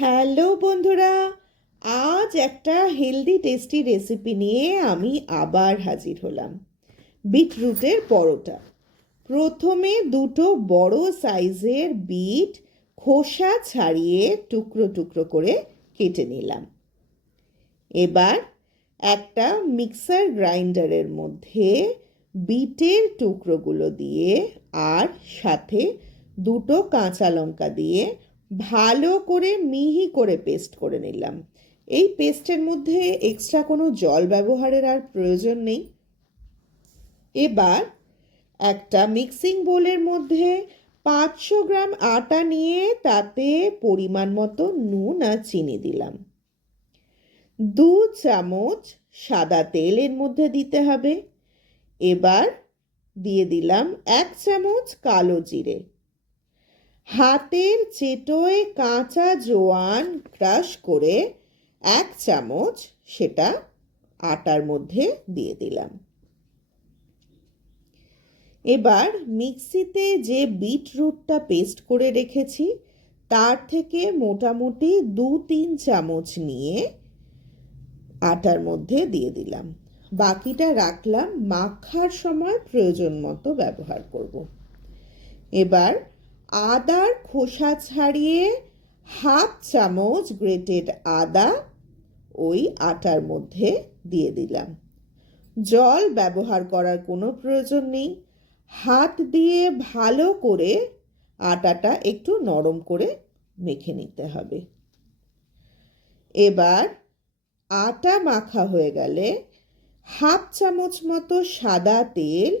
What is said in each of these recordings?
Hello বন্ধুরা, আজ একটা হেলদি টেস্টি রেসিপি নিয়ে আমি আবার হাজির হলাম। বিটরুটের পরোটা। প্রথমে দুটো বড় সাইজের বিট খোসা ছাড়িয়ে টুকরো টুকরো করে কেটে নিলাম। এবার একটা মিক্সার গ্রাইন্ডারের মধ্যে বিটের টুকরোগুলো দিয়ে আর সাথে দুটো কাঁচা লঙ্কা দিয়ে ভালো করে মিহি করে পেস্ট করে নিলাম। এই পেস্টের মধ্যে এক্সট্রা কোনো জল ব্যবহারের আর প্রয়োজন নেই। এবার একটা মিক্সিং বোলের মধ্যে 500 গ্রাম আটা নিয়ে তাতে পরিমাণ মতো নুন আর চিনি দিলাম। 2 চামচ সাদা তেল এর মধ্যে দিতে হবে। এবার দিয়ে দিলাম 1 চামচ কালো জিরে। হাতের চেটোয় কাঁচা জোয়ান ক্রাশ করে 1 চামচ সেটা আটার মধ্যে দিয়ে দিলাম। এবার মিক্সিতে যে বিটরুটটা পেস্ট করে রেখেছি তার থেকে মোটামুটি 2-3 চামচ নিয়ে আটার মধ্যে দিয়ে দিলাম। বাকিটা রাখলাম মাখার সময় প্রয়োজন মতো ব্যবহার করব। এবার আদার খোসা ছাড়িয়ে 1/2 চামচ গ্রেটেড আদা ওই আটার মধ্যে দিয়ে দিলাম। জল ব্যবহার করার কোনো প্রয়োজন নেই। হাত দিয়ে ভালো করে আটাটা একটু নরম করে মেখে নিতে হবে। এবার আটা মাখা হয়ে গেলে 1/2 চামচ মতো সাদা তেল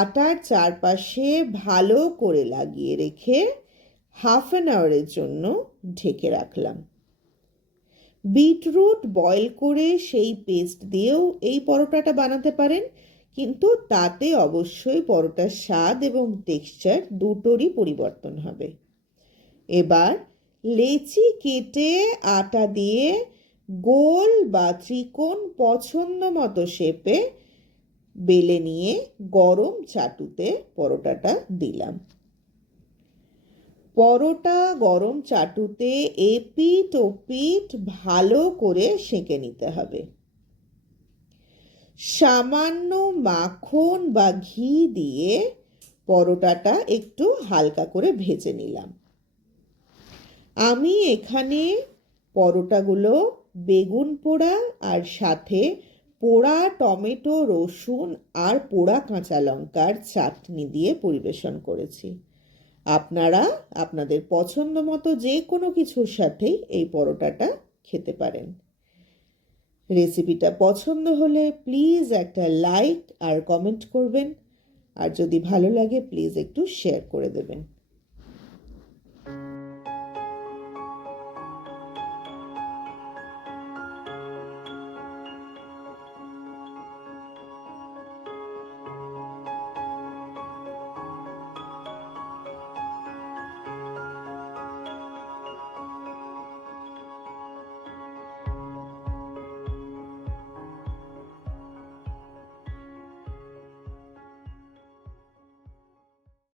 আটার চারপাশে ভালো করে লাগিয়ে রেখে 1/2 আওয়ারের জন্য ঢেকে রাখলাম। বিটরুট বয়েল করে সেই পেস্ট দিয়েও এই পরোটাটা বানাতে পারেন, কিন্তু তাতে অবশ্যই পরোটার স্বাদ এবং টেক্সচার দুটোরই পরিবর্তন হবে। এবার লেচি কেটে আটা দিয়ে গোল বা ত্রিকোণ পছন্দ মতো শেপে বেলে নিয়ে গরম চাটুতে পরোটাটা দিলাম। পরোটা গরম চাটুতে এপিঠ ওপিঠ ভালো করে সেঁকে নিতে হবে। সামান্য মাখন বা ঘি দিয়ে পরোটাটা একটু হালকা করে ভেজে নিলাম। আমি এখানে পরোটাগুলো বেগুন পোড়া আর সাথে পোড়া টমেটো, রসুন আর পোড়া কাঁচা লঙ্কার চাটনি দিয়ে পরিবেশন করেছি। আপনারা আপনাদের পছন্দ মতো যে কোনো কিছুর সাথেই এই পরোটাটা খেতে পারেন। রেসিপিটা পছন্দ হলে প্লিজ একটা লাইক আর কমেন্ট করবেন, আর যদি ভালো লাগে প্লিজ একটু শেয়ার করে দেবেন।